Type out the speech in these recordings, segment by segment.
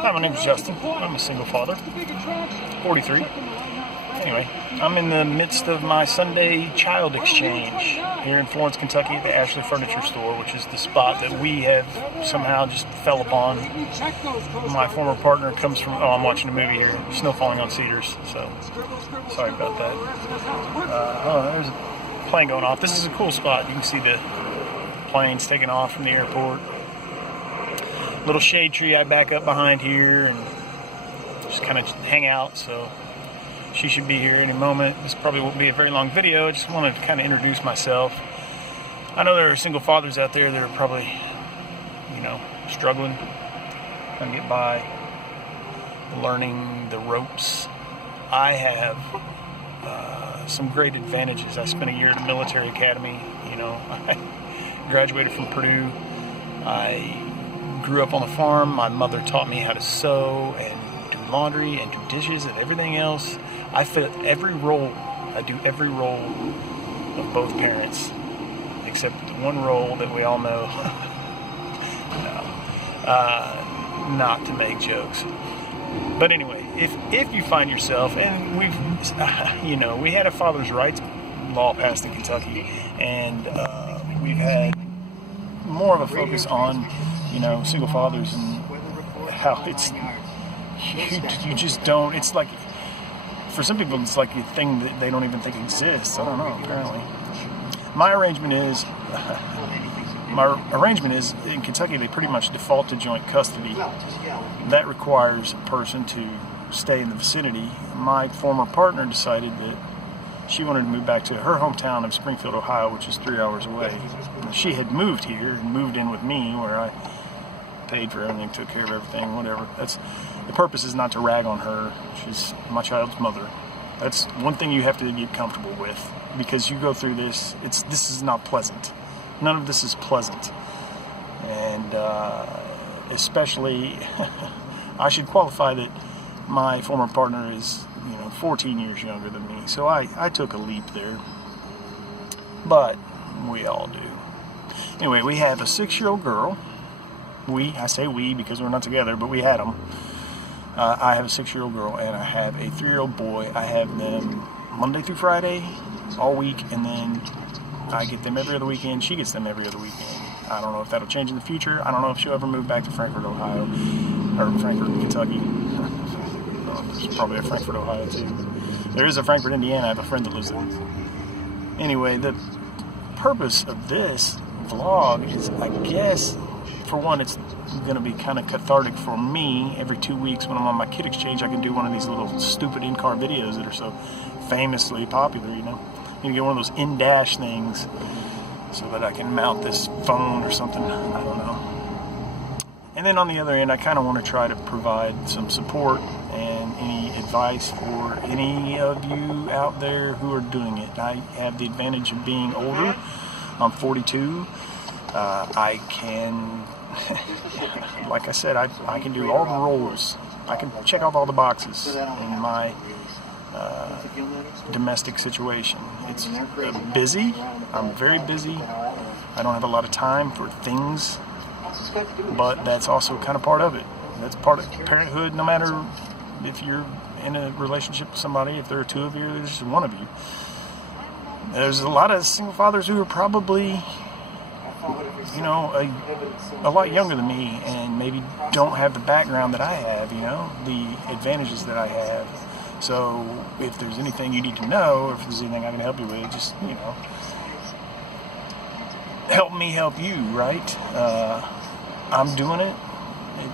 Hi, my name is Justin. I'm a single father, 43. Anyway, I'm in the midst of my Sunday child exchange here in Florence, Kentucky at the Ashley Furniture Store, which is the spot that we have somehow just fell upon. My former partner comes from, I'm watching a movie here, Snow Falling on Cedars, so sorry about that. There's a plane going off. This is a cool spot. You can see the planes taking off from the airport. Little shade tree I back up behind here and just kind of hang out, so she should be here any moment. This probably won't be a very long video. I just want to kind of introduce myself. I know there are single fathers out there that are probably, struggling, trying to get by, learning the ropes. I have some great advantages. I spent a year at a military academy. I graduated from Purdue. I grew up on the farm. My mother taught me how to sew and do laundry and do dishes and everything else. I fit every role. I do every role of both parents, except one role that we all know. Not to make jokes. But anyway, if you find yourself, and we had a father's rights law passed in Kentucky, and we've had more of a focus on single fathers and how it's you just don't. It's like, for some people, it's like a thing that they don't even think exists. I don't know. Apparently, my arrangement is in Kentucky they pretty much default to joint custody. That requires a person to stay in the vicinity. My former partner decided that she wanted to move back to her hometown of Springfield, Ohio, which is 3 hours away. She had moved here and moved in with me, where I paid for everything, took care of everything, whatever. The purpose is not to rag on her. She's my child's mother. That's one thing you have to get comfortable with, because you go through this. This is not pleasant. None of this is pleasant. And especially, I should qualify that my former partner is 14 years younger than me, so I took a leap there. But we all do. Anyway, we have a 6-year-old girl. I say we because we're not together, but we had them. I have a 6-year-old girl and I have a 3-year-old boy. I have them Monday through Friday all week, and then I get them every other weekend. She gets them every other weekend. I don't know if that'll change in the future. I don't know if she'll ever move back to Frankfort, Ohio, or Frankfort, Kentucky. There's probably a Frankfort, Ohio too. There is a Frankfort, Indiana. I have a friend that lives there. Anyway, the purpose of this vlog is, I guess, for one, it's going to be kind of cathartic for me. Every 2 weeks when I'm on my kid exchange, I can do one of these little stupid in-car videos that are so famously popular, You can get one of those in-dash things so that I can mount this phone or something. I don't know. And then on the other end, I kind of want to try to provide some support and any advice for any of you out there who are doing it. I have the advantage of being older. I'm 42. I can, like I said, I can do all the roles. I can check off all the boxes in my domestic situation. It's busy. I'm very busy. I don't have a lot of time for things, but that's also kind of part of it. That's part of parenthood, no matter if you're in a relationship with somebody, if there are two of you, there's just one of you. There's a lot of single fathers who are probably a lot younger than me and maybe don't have the background that I have, the advantages that I have. So if there's anything you need to know, or if there's anything I can help you with, just, help me help you, right? I'm doing it. It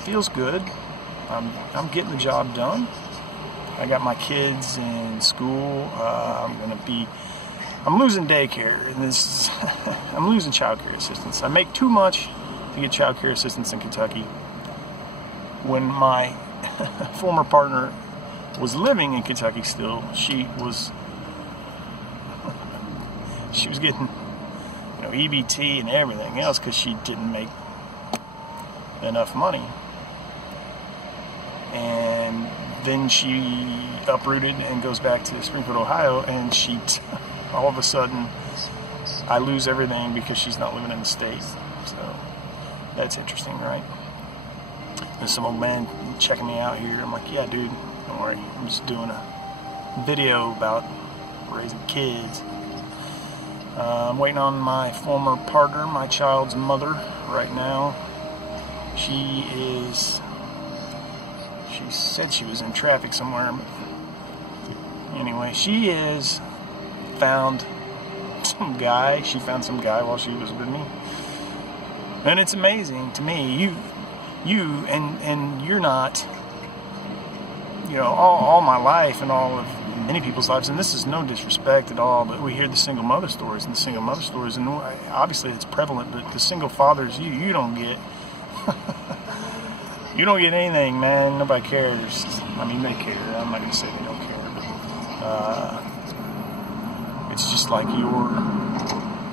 feels good. I'm getting the job done. I got my kids in school. I'm losing daycare, and I'm losing child care assistance. I make too much to get child care assistance in Kentucky. When my former partner was living in Kentucky still, she was getting EBT and everything else because she didn't make enough money. And then she uprooted and goes back to Springfield, Ohio, and all of a sudden I lose everything because she's not living in the state. So that's interesting, right? There's some old man checking me out here. I'm like, yeah, dude, don't worry. I'm just doing a video about raising kids. I'm waiting on my former partner, my child's mother, right now. She said she was in traffic somewhere. Anyway, she has found some guy. She found some guy while she was with me. And it's amazing to me. And you're not, all my life and all of many people's lives, and this is no disrespect at all, but we hear the single mother stories, and obviously it's prevalent, but the single fathers, you don't get, you don't get anything, man. Nobody cares. I mean, they care. I'm not going to say they don't care, but it's just like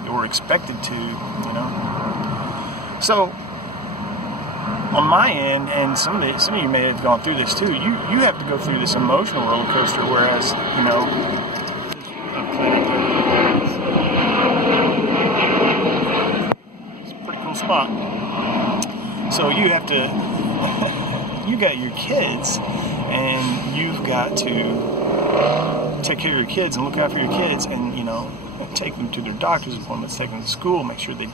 you're expected to, So, on my end, and some of you may have gone through this too, you have to go through this emotional roller coaster, whereas, it's a pretty cool spot. So you have to, you got your kids, and you've got to take care of your kids and look out for your kids, and, take them to their doctor's appointments, take them to school, make sure they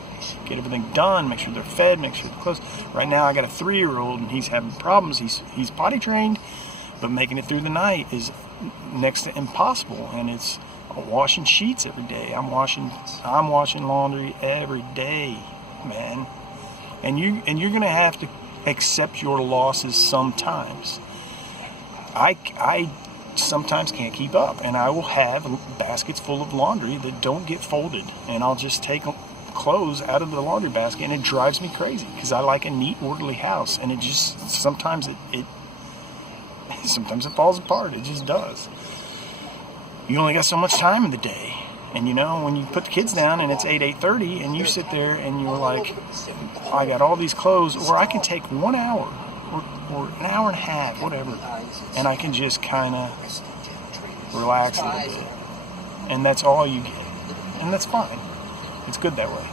get everything done, make sure they're fed, make sure they're clothed. Right now I got a 3-year-old, and he's having problems. He's potty trained, but making it through the night is next to impossible. And it's washing sheets every day. I'm washing laundry every day, man. And you're gonna have to accept your losses sometimes. I sometimes can't keep up, and I will have baskets full of laundry that don't get folded, and I'll just take clothes out of the laundry basket, and it drives me crazy because I like a neat, orderly house, and it just sometimes it falls apart. It just does. You only got so much time in the day, and when you put the kids down and it's 8:30, and you sit there and you're like, I got all these clothes, or I can take 1 hour or an hour and a half, whatever, and I can just kind of relax a little bit, and that's all you get, and that's fine. It's good that way.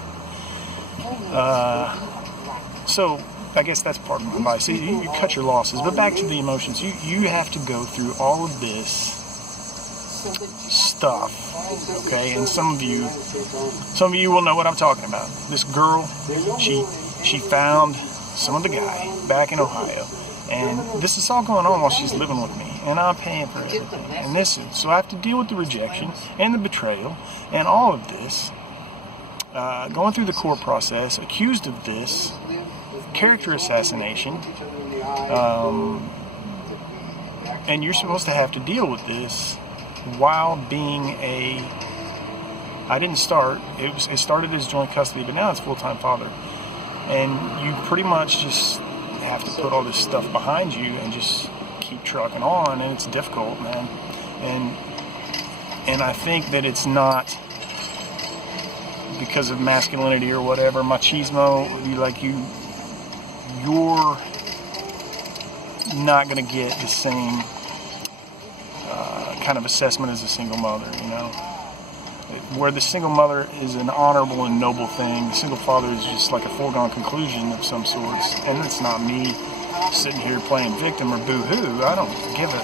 So I guess that's part of my advice. So you cut your losses, but back to the emotions. You have to go through all of this stuff, okay? And some of you will know what I'm talking about. This girl, she found some other guy back in Ohio, and this is all going on while she's living with me, and I'm paying for everything. And so I have to deal with the rejection and the betrayal and all of this, going through the court process, accused of this, character assassination, and you're supposed to have to deal with this while being I didn't start, it started as joint custody, but now it's full-time father. And you pretty much just have to put all this stuff behind you and just keep trucking on, and it's difficult, man. And I think that it's not because of masculinity or whatever, machismo. You're not going to get the same kind of assessment as a single mother, Where the single mother is an honorable and noble thing, the single father is just like a foregone conclusion of some sorts. And it's not me sitting here playing victim or boo-hoo. I don't give a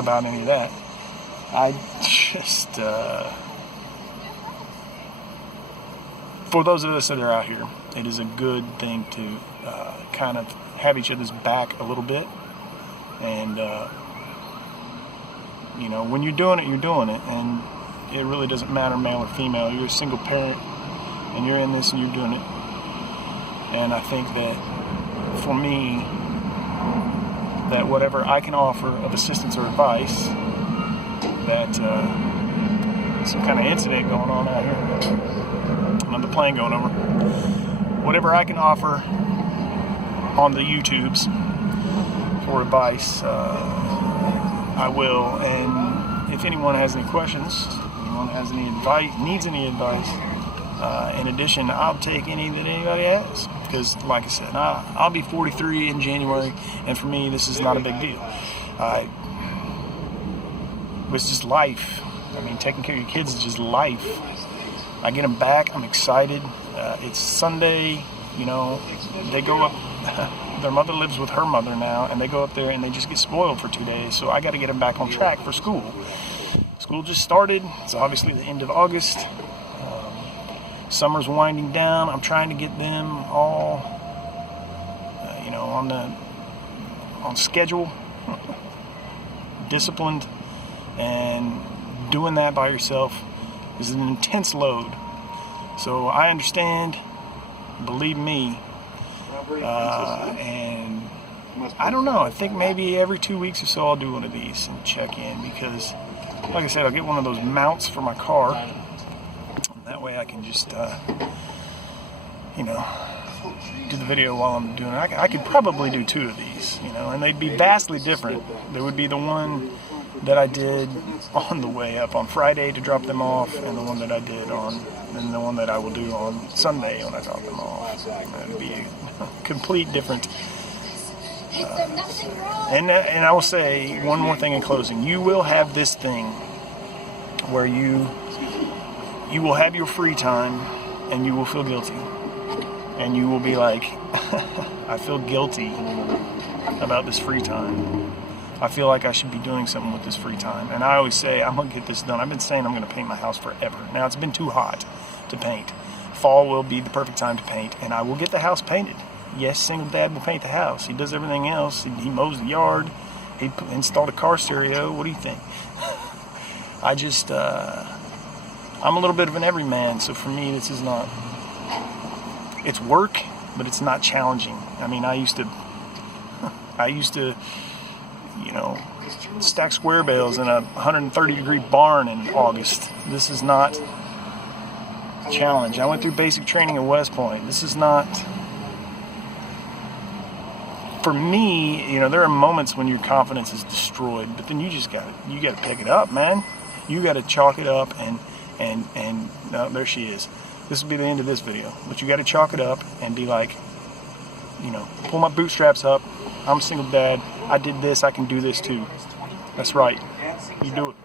about any of that. I just, for those of us that are out here, it is a good thing to kind of have each other's back a little bit. And, when you're doing it, you're doing it. And it really doesn't matter, male or female. You're a single parent, and you're in this, and you're doing it. And I think that, for me, that whatever I can offer of assistance or advice, that some kind of incident going on out here, another plane going over, whatever I can offer on the YouTubes for advice, I will. And if anyone has any questions, has any advice, needs any advice, in addition, I'll take any that anybody has, because like I said, I'll be 43 in January, and for me this is not a big deal. It's just life. I mean, taking care of your kids is just life. I get them back, I'm excited. It's Sunday, they go up their mother lives with her mother now, and they go up there and they just get spoiled for 2 days. So I got to get them back on track for school. School just started. It's obviously the end of August. Summer's winding down. I'm trying to get them all, on schedule, disciplined, and doing that by yourself is an intense load. So I understand, believe me, and I don't know, I think maybe every 2 weeks or so I'll do one of these and check in, because like I said, I'll get one of those mounts for my car. That way I can just, do the video while I'm doing it. I could probably do 2 of these, and they'd be vastly different. There would be the one that I did on the way up on Friday to drop them off, and the one that I did and the one that I will do on Sunday when I drop them off. That would be a complete different. And I will say one more thing in closing. You will have this thing where you will have your free time, and you will feel guilty. And you will be like, I feel guilty about this free time. I feel like I should be doing something with this free time. And I always say, I'm going to get this done. I've been saying I'm going to paint my house forever. Now, it's been too hot to paint. Fall will be the perfect time to paint, and I will get the house painted. Yes, single dad will paint the house. He does everything else. He mows the yard. He installed a car stereo. What do you think? I just, I'm a little bit of an everyman, so for me, this is not, it's work, but it's not challenging. I mean, I used to, stack square bales in a 130-degree barn in August. This is not a challenge. I went through basic training at West Point. This is not, for me, there are moments when your confidence is destroyed, but then you got to pick it up, man. You got to chalk it up and no, there she is. This will be the end of this video, but you got to chalk it up and be like, pull my bootstraps up. I'm a single dad. I did this. I can do this too. That's right. You do it.